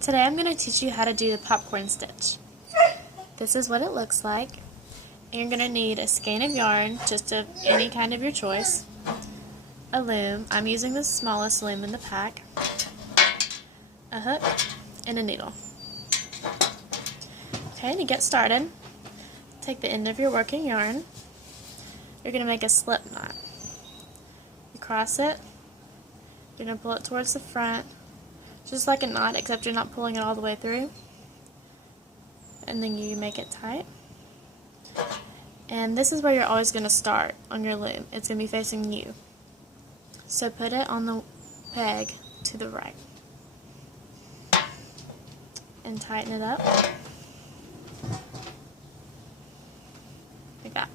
Today I'm going to teach you how to do the popcorn stitch. This is what it looks like. And you're going to need a skein of yarn, just of any kind of your choice, a loom, I'm using the smallest loom in the pack, a hook, and a needle. Okay, to get started, take the end of your working yarn. You're going to make a slip knot. You cross it, you're going to pull it towards the front, just like a knot, except you're not pulling it all the way through. And then you make it tight. And this is where you're always going to start on your loom. It's going to be facing you. So put it on the peg to the right. And tighten it up. Like that.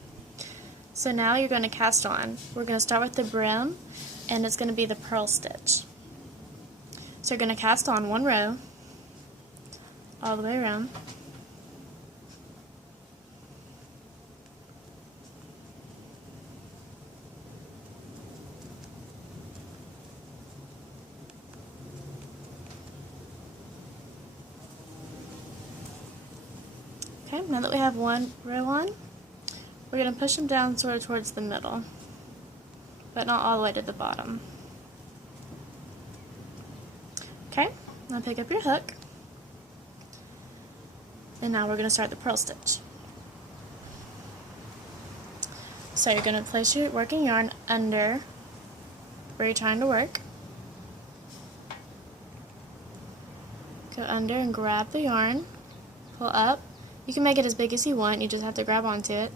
So now you're going to cast on. We're going to start with the brim, and it's going to be the purl stitch. So you're going to cast on one row, all the way around. Okay, now that we have one row on, we're going to push them down sort of towards the middle, but not all the way to the bottom. Okay, now pick up your hook, and now we're going to start the purl stitch. So you're going to place your working yarn under where you're trying to work. Go under and grab the yarn, pull up. You can make it as big as you want, you just have to grab onto it.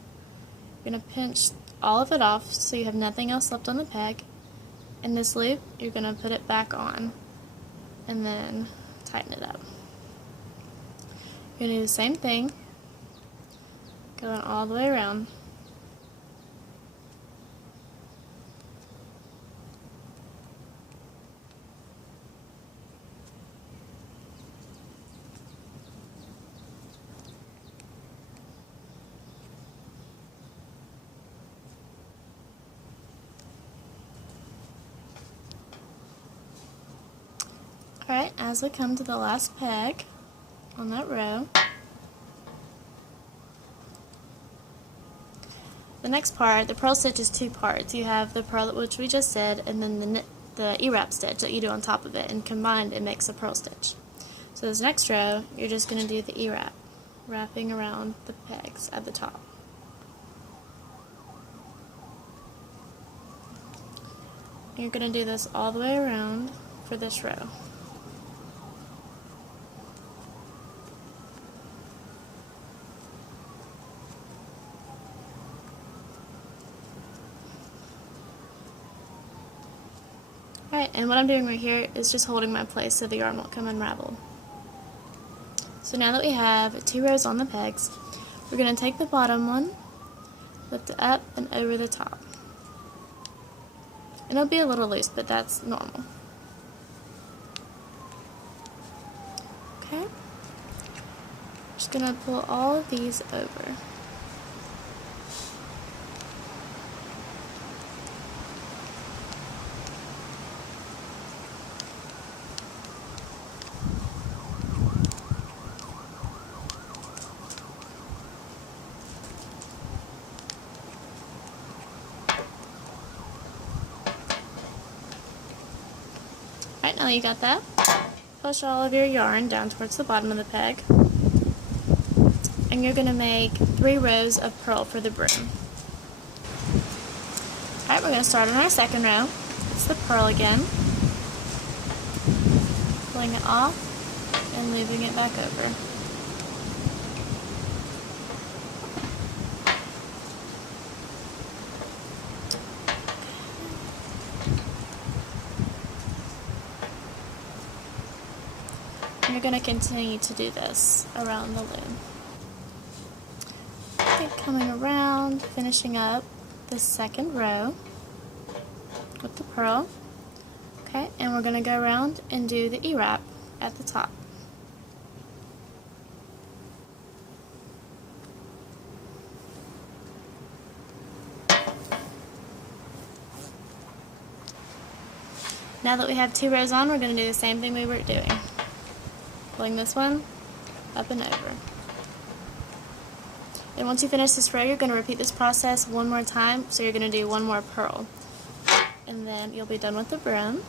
You're going to pinch all of it off so you have nothing else left on the peg. In this loop, you're going to put it back on and then tighten it up. You're going to do the same thing, going all the way around. Alright, as we come to the last peg on that row, the next part, the purl stitch is two parts. You have the purl, which we just said, and then the E-wrap stitch that you do on top of it, and combined it makes a purl stitch. So this next row, you're just going to do the E-wrap, wrapping around the pegs at the top. You're going to do this all the way around for this row. Alright, and what I'm doing right here is just holding my place so the yarn won't come unraveled. So now that we have two rows on the pegs, we're going to take the bottom one, lift it up and over the top. And it'll be a little loose, but that's normal. Okay, just going to pull all of these over. Alright, now you got that, push all of your yarn down towards the bottom of the peg, and you're going to make 3 rows of purl for the brim. Alright, we're going to start on our second row. It's the purl again, pulling it off and looping it back over. And you're going to continue to do this around the loom. Okay, coming around, finishing up the second row with the purl. Okay, and we're going to go around and do the E-wrap at the top. Now that we have 2 rows on, we're going to do the same thing we were doing. Pulling this one up and over. Then once you finish this row, you're going to repeat this process one more time, so you're going to do one more purl. And then you'll be done with the brim.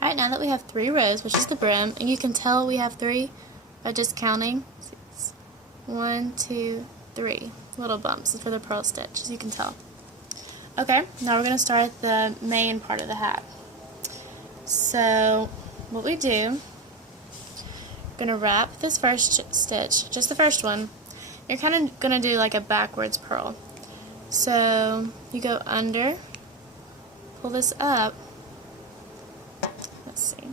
Alright, now that we have 3 rows, which is the brim, and you can tell we have 3 by just counting. 1, 2, 3 little bumps for the purl stitch, as you can tell. Okay, now we're going to start the main part of the hat. So what we do, we're going to wrap this first stitch, just the first one. You're kind of going to do like a backwards purl. So you go under, pull this up, let's see.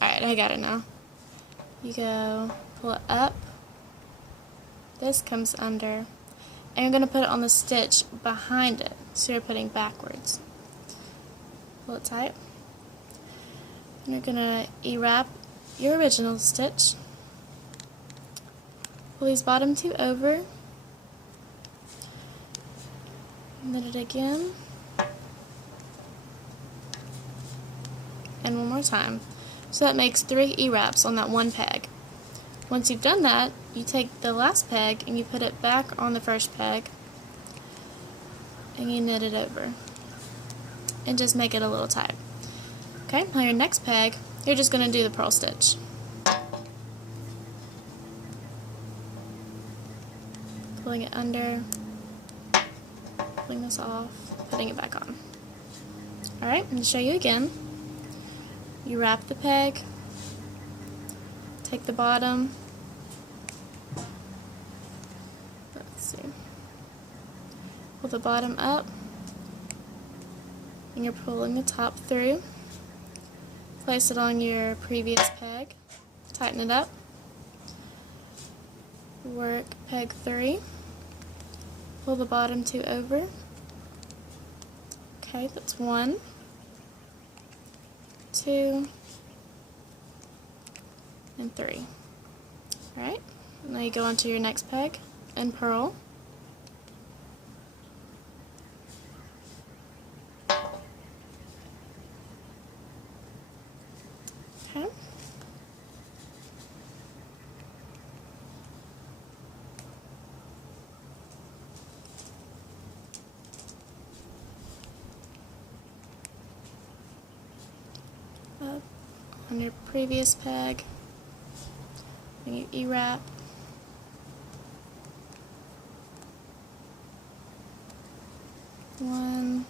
Alright, I got it now. You go pull it up, this comes under, and you're going to put it on the stitch behind it, so you're putting backwards. Pull it tight, and you're going to E-wrap your original stitch, pull these bottom 2 over, knit it again, and one more time. So that makes 3 E-wraps on that one peg. Once you've done that, you take the last peg and you put it back on the first peg and you knit it over and just make it a little tight. Okay, on your next peg, you're just going to do the purl stitch. Pulling it under, pulling this off, putting it back on. Alright, I'm going to show you again. You wrap the peg, take the bottom, let's see, pull the bottom up, and you're pulling the top through, place it on your previous peg, tighten it up, work peg 3, pull the bottom 2 over, okay, that's 1, 2, and 3. Alright, now you go on to your next peg and purl. Okay. Up on your previous peg, and you E-wrap, one,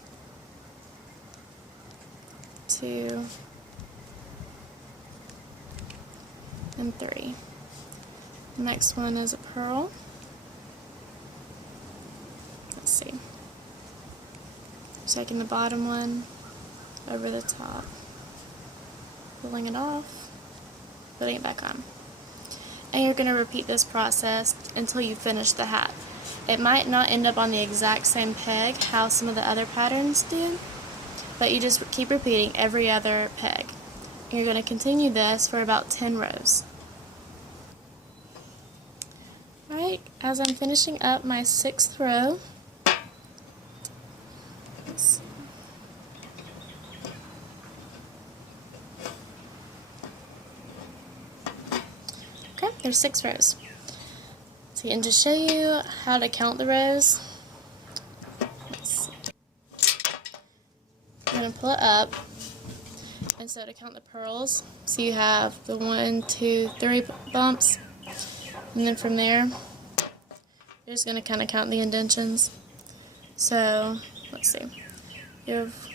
2, and 3. The next one is a purl. Let's see. Taking the bottom one over the top, pulling it off, putting it back on. And you're going to repeat this process until you finish the hat. It might not end up on the exact same peg how some of the other patterns do, but you just keep repeating every other peg. And you're going to continue this for about 10 rows. Alright, as I'm finishing up my 6th row, okay, there's 6 rows. So and to show you how to count the rows, I'm going to pull it up, and so to count the purls, so you have the 1, 2, 3 bumps, and then from there, you're just going to kind of count the indentions. So, let's see, you have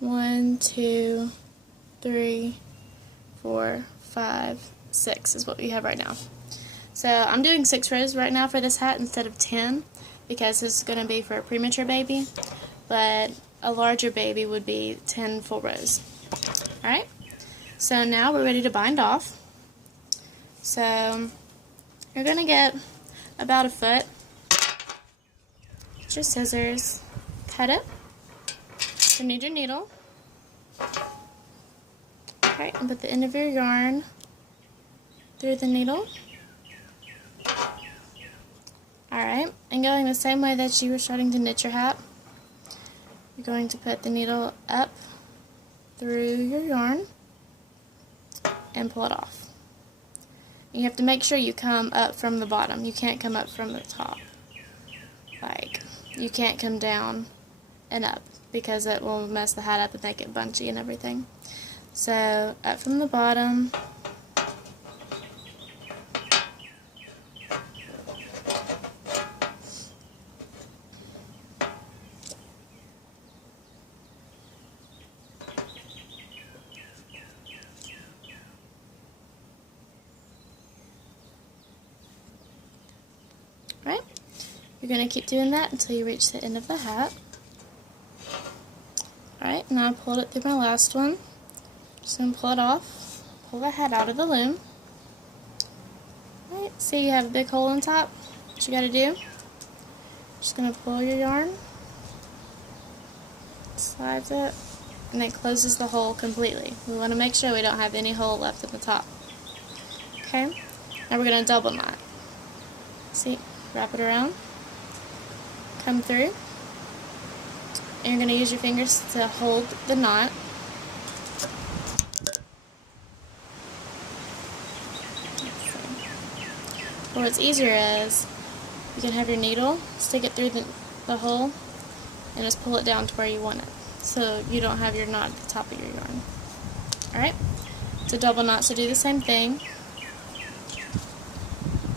1, 2, 3, 4, 5, 6 is what we have right now. So I'm doing 6 rows right now for this hat instead of 10 because this is going to be for a premature baby, but a larger baby would be 10 full rows. Alright, so now we're ready to bind off. So you're going to get about a foot, get your scissors, cut it, you need your needle. Okay, and put the end of your yarn through the needle. Alright, and going the same way that you were starting to knit your hat, you're going to put the needle up through your yarn and pull it off. You have to make sure you come up from the bottom. You can't come up from the top. Like, you can't come down and up because it will mess the hat up and make it bunchy and everything. So, up from the bottom. Right? You're going to keep doing that until you reach the end of the hat. Alright, now I pulled it through my last one. Just going to pull it off. Pull the hat out of the loom. Alright, see you have a big hole on top. What you got to do, just going to pull your yarn, slides it, and it closes the hole completely. We want to make sure we don't have any hole left at the top. Okay, now we're going to double knot. See, wrap it around, come through, and you're going to use your fingers to hold the knot. Or what's easier is, you can have your needle, stick it through the hole, and just pull it down to where you want it, so you don't have your knot at the top of your yarn. Alright, it's a double knot, so do the same thing.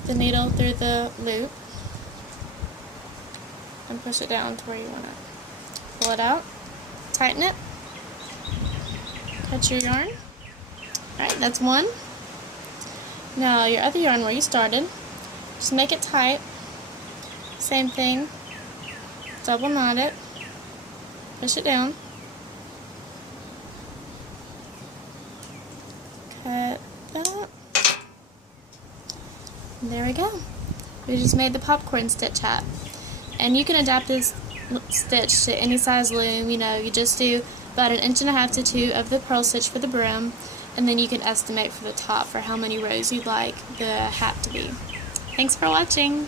The needle through the loop, and push it down to where you want it. Pull it out, tighten it, cut your yarn. Alright, that's one. Now your other yarn where you started, just make it tight. Same thing, double knot it, push it down, cut that, and there we go. We just made the popcorn stitch hat. And you can adapt this stitch to any size loom. You know, you just do about 1.5 inches to 2 of the purl stitch for the brim, and then you can estimate for the top for how many rows you'd like the hat to be. Thanks for watching.